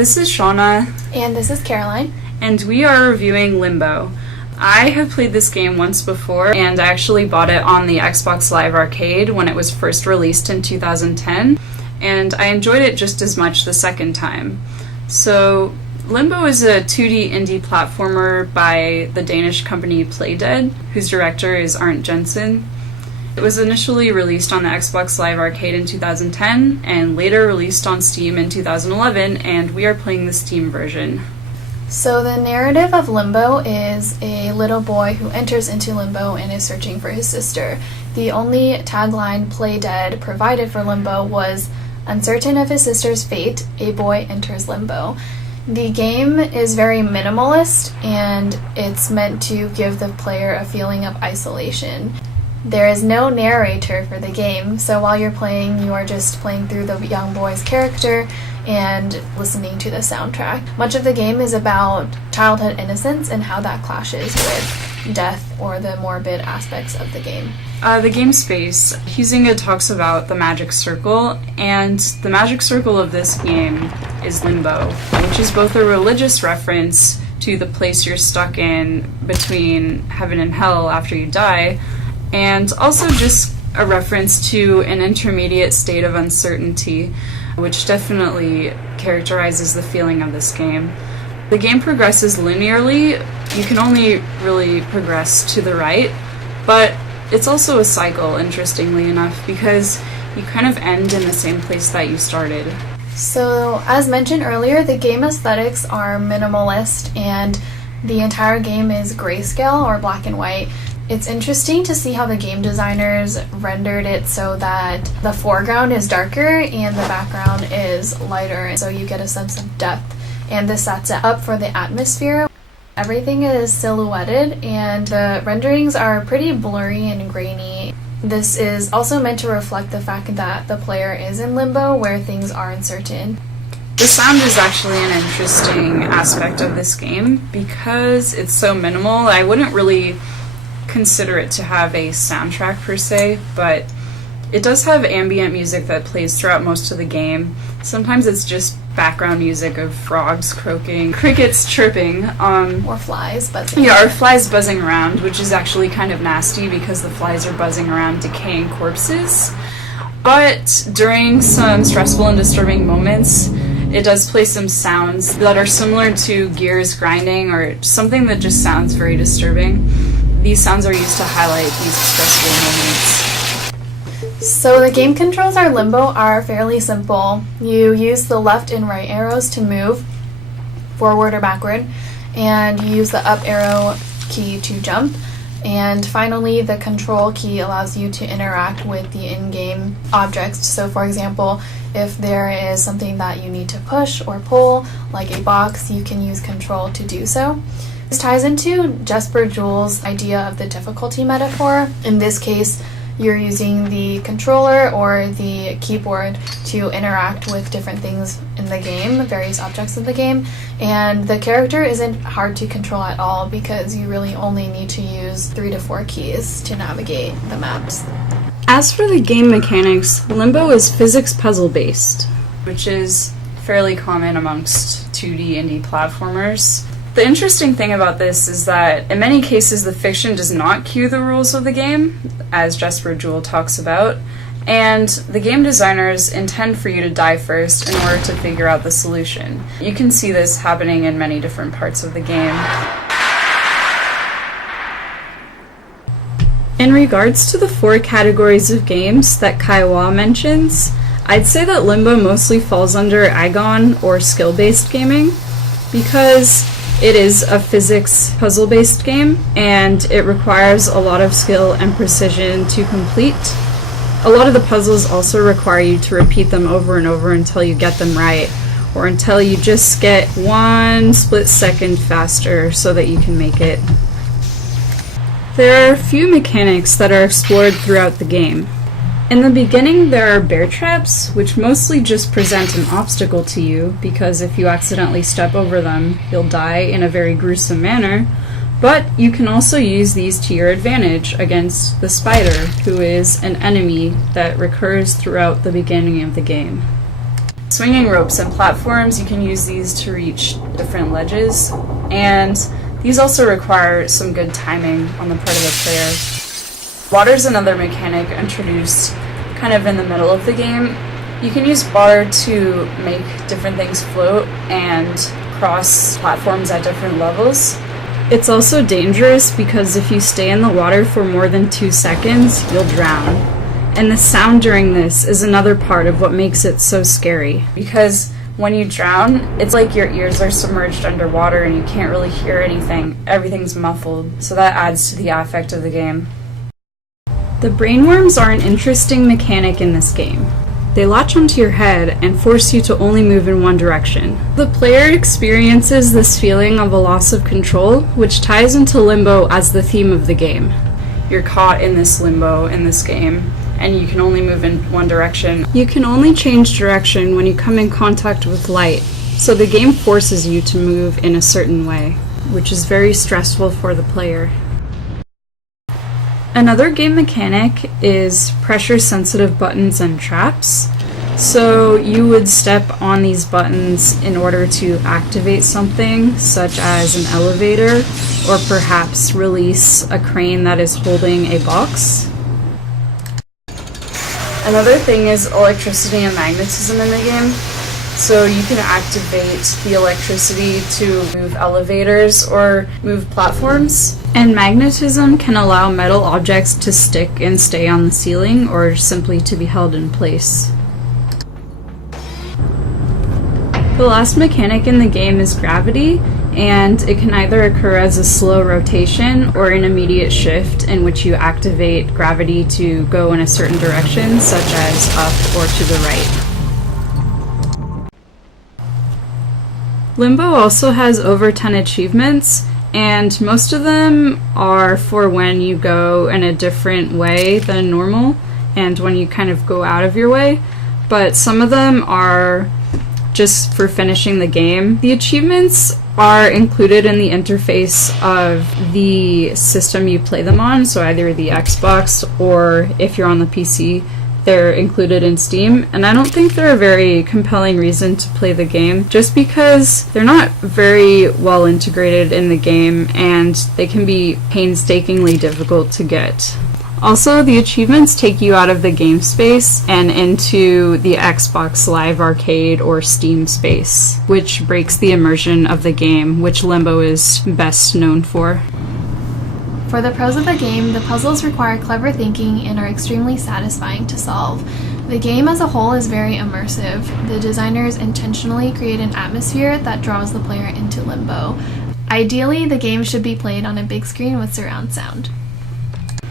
This is Shauna. And this is Caroline. And we are reviewing Limbo. I have played this game once before, and I actually bought it on the Xbox Live Arcade when it was first released in 2010, and I enjoyed it just as much the second time. So, Limbo is a 2D indie platformer by the Danish company Playdead, whose director is Arndt Jensen. It was initially released on the Xbox Live Arcade in 2010, and later released on Steam in 2011, and we are playing the Steam version. So the narrative of Limbo is a little boy who enters into Limbo and is searching for his sister. The only tagline Playdead provided for Limbo was, "Uncertain of his sister's fate, a boy enters Limbo." The game is very minimalist, and it's meant to give the player a feeling of isolation. There is no narrator for the game, so while you're playing, you are just playing through the young boy's character and listening to the soundtrack. Much of the game is about childhood innocence and how that clashes with death or the morbid aspects of the game. The game space, Huizinga talks about the magic circle, and the magic circle of this game is Limbo, which is both a religious reference to the place you're stuck in between heaven and hell after you die, and also just a reference to an intermediate state of uncertainty, which definitely characterizes the feeling of this game. The game progresses linearly. You can only really progress to the right, but it's also a cycle, interestingly enough, because you kind of end in the same place that you started. So, as mentioned earlier, the game aesthetics are minimalist, and the entire game is grayscale or black and white. It's interesting to see how the game designers rendered it so that the foreground is darker and the background is lighter, so you get a sense of depth, and this sets it up for the atmosphere. Everything is silhouetted, and the renderings are pretty blurry and grainy. This is also meant to reflect the fact that the player is in limbo, where things are uncertain. The sound is actually an interesting aspect of this game because it's so minimal. I wouldn't really consider it to have a soundtrack per se, but it does have ambient music that plays throughout most of the game. Sometimes it's just background music of frogs croaking, crickets chirping, or flies buzzing. Yeah, or flies buzzing around, which is actually kind of nasty because the flies are buzzing around decaying corpses. But during some stressful and disturbing moments, it does play some sounds that are similar to gears grinding or something that just sounds very disturbing. These sounds are used to highlight these stressful moments. So the game controls for Limbo are fairly simple. You use the left and right arrows to move forward or backward, and you use the up arrow key to jump. And finally, the control key allows you to interact with the in-game objects. So for example, if there is something that you need to push or pull, like a box, you can use control to do so. This ties into Jesper Juhl's idea of the difficulty metaphor. In this case, you're using the controller or the keyboard to interact with different things in the game, various objects of the game, and the character isn't hard to control at all because you really only need to use 3 to 4 keys to navigate the maps. As for the game mechanics, Limbo is physics puzzle based, which is fairly common amongst 2D indie platformers. The interesting thing about this is that in many cases the fiction does not cue the rules of the game, as Jesper Juhl talks about, and the game designers intend for you to die first in order to figure out the solution. You can see this happening in many different parts of the game. In regards to the 4 categories of games that Kaiwa mentions, I'd say that Limbo mostly falls under Agon or skill-based gaming, because it is a physics puzzle-based game, and it requires a lot of skill and precision to complete. A lot of the puzzles also require you to repeat them over and over until you get them right, or until you just get 1 split second faster so that you can make it. There are a few mechanics that are explored throughout the game. In the beginning, there are bear traps, which mostly just present an obstacle to you, because if you accidentally step over them, you'll die in a very gruesome manner, but you can also use these to your advantage against the spider, who is an enemy that recurs throughout the beginning of the game. Swinging ropes and platforms, you can use these to reach different ledges, and these also require some good timing on the part of the player. Water's another mechanic introduced kind of in the middle of the game. You can use water to make different things float and cross platforms at different levels. It's also dangerous because if you stay in the water for more than 2 seconds, you'll drown. And the sound during this is another part of what makes it so scary. Because when you drown, it's like your ears are submerged underwater and you can't really hear anything. Everything's muffled, so that adds to the affect of the game. The brainworms are an interesting mechanic in this game. They latch onto your head and force you to only move in one direction. The player experiences this feeling of a loss of control, which ties into limbo as the theme of the game. You're caught in this limbo in this game, and you can only move in one direction. You can only change direction when you come in contact with light, so the game forces you to move in a certain way, which is very stressful for the player. Another game mechanic is pressure-sensitive buttons and traps. So you would step on these buttons in order to activate something, such as an elevator, or perhaps release a crane that is holding a box. Another thing is electricity and magnetism in the game. So you can activate the electricity to move elevators or move platforms. And magnetism can allow metal objects to stick and stay on the ceiling or simply to be held in place. The last mechanic in the game is gravity, and it can either occur as a slow rotation or an immediate shift in which you activate gravity to go in a certain direction, such as up or to the right. Limbo also has over 10 achievements, and most of them are for when you go in a different way than normal and when you kind of go out of your way, but some of them are just for finishing the game. The achievements are included in the interface of the system you play them on, so either the Xbox or if you're on the PC, they're included in Steam, and I don't think they're a very compelling reason to play the game, just because they're not very well integrated in the game and they can be painstakingly difficult to get. Also, the achievements take you out of the game space and into the Xbox Live Arcade or Steam space, which breaks the immersion of the game, which Limbo is best known for. For the pros of the game, the puzzles require clever thinking and are extremely satisfying to solve. The game as a whole is very immersive. The designers intentionally create an atmosphere that draws the player into Limbo. Ideally, the game should be played on a big screen with surround sound.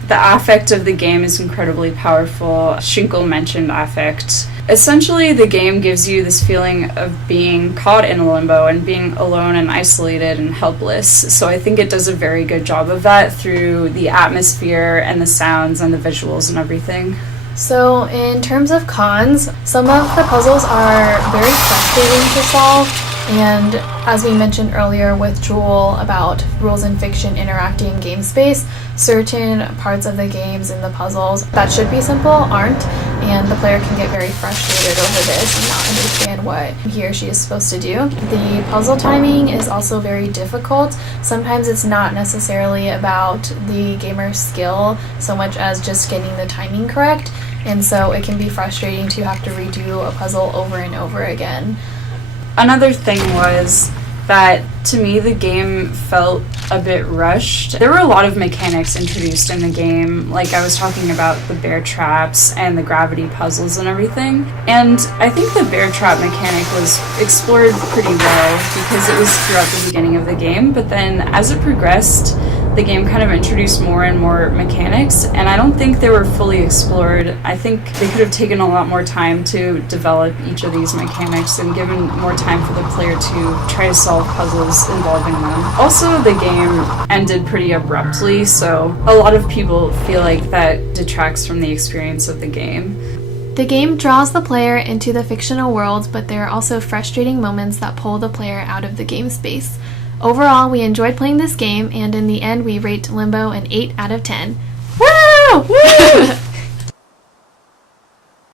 The affect of the game is incredibly powerful. Shinkle mentioned affect. Essentially, the game gives you this feeling of being caught in a limbo and being alone and isolated and helpless. So I think it does a very good job of that through the atmosphere and the sounds and the visuals and everything. So in terms of cons, some of the puzzles are very frustrating to solve. And as we mentioned earlier with Jewel about rules and fiction interacting in game space, certain parts of the games and the puzzles that should be simple aren't, and the player can get very frustrated over this and not understand what he or she is supposed to do. The puzzle timing is also very difficult. Sometimes it's not necessarily about the gamer's skill so much as just getting the timing correct, and so it can be frustrating to have to redo a puzzle over and over again. Another thing was that, to me, the game felt a bit rushed. There were a lot of mechanics introduced in the game, like I was talking about the bear traps and the gravity puzzles and everything. And I think the bear trap mechanic was explored pretty well because it was throughout the beginning of the game, but then as it progressed, the game kind of introduced more and more mechanics, and I don't think they were fully explored. I think they could have taken a lot more time to develop each of these mechanics and given more time for the player to try to solve puzzles involving them. Also, the game ended pretty abruptly, so a lot of people feel like that detracts from the experience of the game. The game draws the player into the fictional world, but there are also frustrating moments that pull the player out of the game space. Overall, we enjoyed playing this game, and in the end, we rate Limbo an 8 out of 10. Woo! Woo!